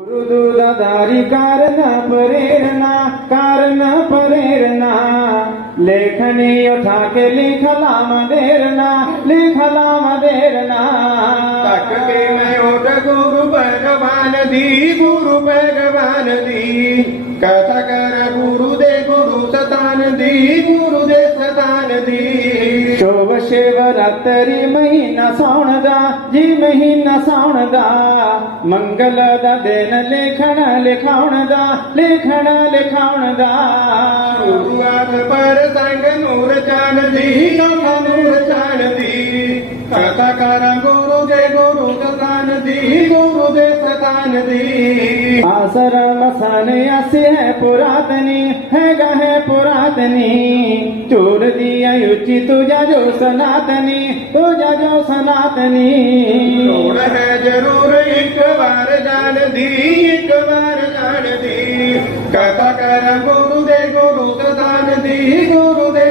ਗੁਰੂ ਦੁਦਾਰੀ ਕਾਰਨ ਪ੍ਰੇਰਣਾ ਕਾਰਨ ਪ੍ਰੇਰਣਾ। ਲੇਖਨੀ ਉਠਾ ਕੇ ਲਿਖ ਲਾਵਾਂ ਦੇਰਨਾ ਲਿਖ ਲਾਵਾਂ ਦੇਰਨਾ। ਤੱਕ ਕੇ ਮੈਂ ਓਟ ਗੁਰੂ ਭਗਵਾਨ ਦੀ ਗੁਰੂ ਭਗਵਾਨ ਦੀ। ਕਥਾ ਕਰ ਗੁਰੂ ਦੇ ਗੁਰੂ ਸਤਾਨ ਦੀ ਗੁਰੂ ਦੇ ਸਤਾਨ ਦੀ। ਸ਼ਿਵਰਾਤਰੀ ਮਹੀਨਾ ਸਾਉਣ ਦਾ ਜੀ ਮਹੀਨਾ ਸਾਉਣ ਦਾ ਮੰਗਲ ਦਾ ਦਿਨ ਲੇਖਣ ਲਿਖਾਉਣ ਦਾ ਲਿਖਣ ਲਿਖਾਉਣ ਦਾ ਗੁਰੂ ਪਰ ਸੰਗ ਨੂਰ ਚਾਨ ਦੀ ਨੂਰ ਚਾਨ ਦੇ ਸਤਾਨ ਦੀ ਪੁਰਾਤਨੀ ਹੈਗਾ ਹੈ ਪੁਰਾਤਨੀ। ਚੋਰ ਦੀ ਅਯੁਚੀ ਤੁਜਾ ਜੋ ਸਨਾਤਨੀ ਤੁਜਾ ਜੋ ਸਨਾਤਨੀ। ਲੋੜ ਹੈ ਜ਼ਰੂਰ ਇੱਕ ਵਾਰ ਜਾਣ ਦੀ ਇੱਕ ਵਾਰ ਜਾਣ ਦੀ ਕਥਾ ਕਰ ਗੁਰੂ ਦੇ ਗੁਰੂ ਸਤਾਨ ਦੀ ਗੁਰੂ ਦੇ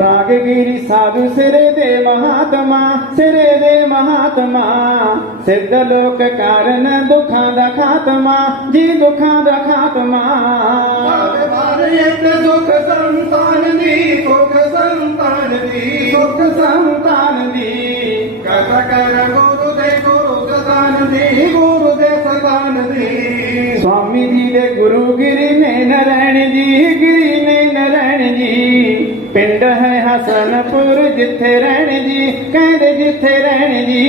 ਪ੍ਰਾਗਗਿਰੀ ਸਾਧੂ ਸਿਰੇ ਦੇ ਮਹਾਤਮਾ ਸਿਰੇ ਦੇ ਮਹਾਤਮਾ। ਸਿੱਧ ਲੋਕ ਕਾਰਨ ਦੁੱਖਾਂ ਦਾ ਖਾਤਮਾ ਜੀ ਦੁੱਖਾਂ ਦਾ ਖਾਤਮਾ। ਸਾਰੇ ਬਾਰੇ ਇੱਥੇ ਸੁਖ ਸੰਤਾਨ ਦੀ ਸੁਖ ਸੰਤਾਨ ਦੀ। ਸੁਖ ਸੰਤਾਨ ਦੀ। ਕਥਾ ਕਰ ਗੁਰੂ ਦੇ ਗੁਰੂ ਸਤਾਨ ਦੀ ਗੁਰੂ ਦੇ ਸਤਾਨ ਦੀ। ਸਵਾਮੀ ਜੀ ਦੇ ਗੁਰੂ ਗਿਰੀ ਨੇ ਨਰੈਣ ਜੀ ਗਿਰੀ ਨੇ ਨਰੈਣ ਜੀ। ਪਿੰਡ ਹੈ ਹਸਨਪੁਰ ਜਿੱਥੇ ਰਹਿਣ ਜੀ ਕਹਿੰਦੇ ਜਿੱਥੇ ਰਹਿਣ ਜੀ।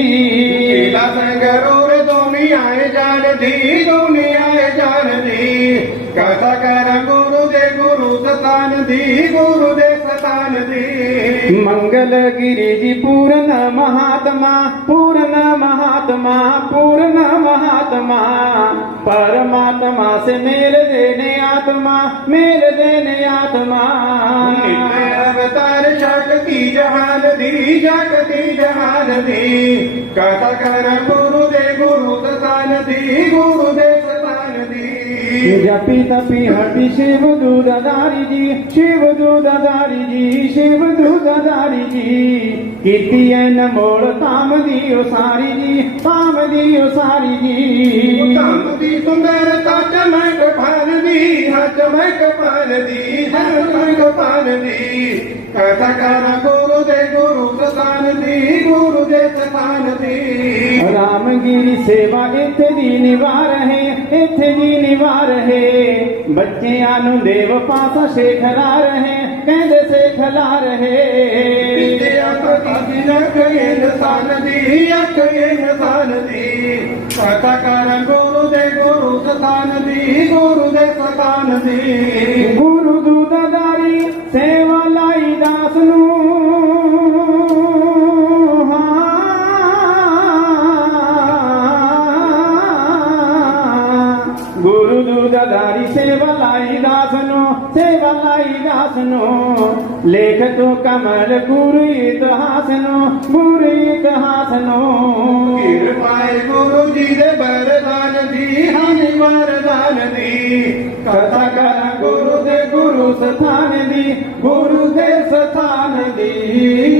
ਕੀਲਾ ਸੰਗਰੂਰ ਦੁਨੀਆਏ ਜਾਣਦੀ ਦੁਨੀਆਏ ਜਾਣਦੀ ਕਥਾ ਕਰ ਗੁਰੂ ਦੇ ਗੁਰੂ ਸਤਾਨ ਦੀ ਗੁਰੂ ਦੇ ਸਤਾਨ ਦੀ। ਮੰਗਲ ਗਿਰੀ ਜੀ ਪੂਰਨ ਮਹਾਤਮਾ ਪੂਰਨ ਮਹਾਤਮਾ ਪੂਰਨ ਮਹਾਤਮਾ। ਪਰਮਾਤਮਾ ਸੇ ਮੇਲ ਦੇਨੇ ਆਤਮਾ ਮੇਲ ਦੇਨੇ ਆਤਮਾ। ਜਹਾਨ ਦੀ ਜਗਤੀ ਜਹਾਨ ਦੀ ਕਥਾ ਕਰ ਗੁਰੂ ਦੇ ਗੁਰੂ ਸਤਾਨ ਦੀ ਗੁਰੂ ਦੇ ਸਤਾਨ ਦੀ ਜਪੀ ਤਪੀ ਹਟੀ ਸ਼ਿਵ ਦੂਦਾਰੀ ਜੀ ਸ਼ਿਵ ਦੂਦਾਰੀ ਜੀ ਸ਼ਿਵ ਦੂਦਾਰੀ ਜੀ ਕੀਤੀ ਐ ਨਮੋੜ ਤਾਮ ਦੀ ਉਸਾਰੀ ਜੀ ਤਾਮ ਦੀ ਉਸਾਰੀ ਜੀ ਧੰਮ ਦੀ ਸੁੰਦਰਤਾ ਚਮਕ ਭਾਲਦੀ ਹਾਂ ਚਮਕ ਭਾਲਦੀ ਹਾਂ ਚਮਕ ਭਾਲਦੀ ਕਥਾ ਕਰ ਗੁਰੂ ਦੇ ਗੁਰੂ ਸਤਾਨ ਦੀ ਗੁਰੂ ਦੇ ਸਤਾਨ ਦੀ। ਰਾਮਗਿਰੀ ਸੇਵਾ ਇੱਥੇ ਦੀ ਨਿਵਾਰ ਹੈ ਇੱਥੇ ਦੀ ਨਿਵਾਰ ਹੈ ਬੱਚਿਆਂ ਨੂੰ ਦੇਵ ਪਾਸਾ ਸਿਖਲਾ ਰਹੇ ਕਹਿੰਦੇ ਸਿਖਲਾ ਰਹੇ। ਪ੍ਰਤੀ ਅੱਖ ਇਨਸਾਨ ਦੀ ਅੱਖ ਇਨਸਾਨ ਦੀ। ਕਥਾ ਕਰ ਗੁਰੂ ਦੇ ਗੁਰੂ ਸਤਾਨ ਦੀ ਗੁਰੂ ਦੇ ਸਤਾਨ ਦੀ ਗੁਰੂ ਦੂਦਾਰੀ ਸੇਵਾ ਲਾਈ ਦਾਸ ਨੂੰ ਹਾਂ। ਗੁਰੂ ਦੂਦਾਰੀ ਸੇਵਾ ਲਾਈ ਦਾਸ ਨੂੰ ਸੇਵਾ ਲਾਈ ਦਾਸ ਨੂੰ ਲੇਖ ਤੂੰ ਕਮਲ ਗੁਰੂ ਇਤਿਹਾਸ ਨੂੰ ਗੁਰੂ ਇਤਿਹਾਸ ਨੂੰ ਕਿਰਪਾਏ ਗੁਰੂ ਜੀ ਦੇ ਵਰਦਾਨ ਗੁਰੂ ਦੇ ਸਥਾਨ ਦੀ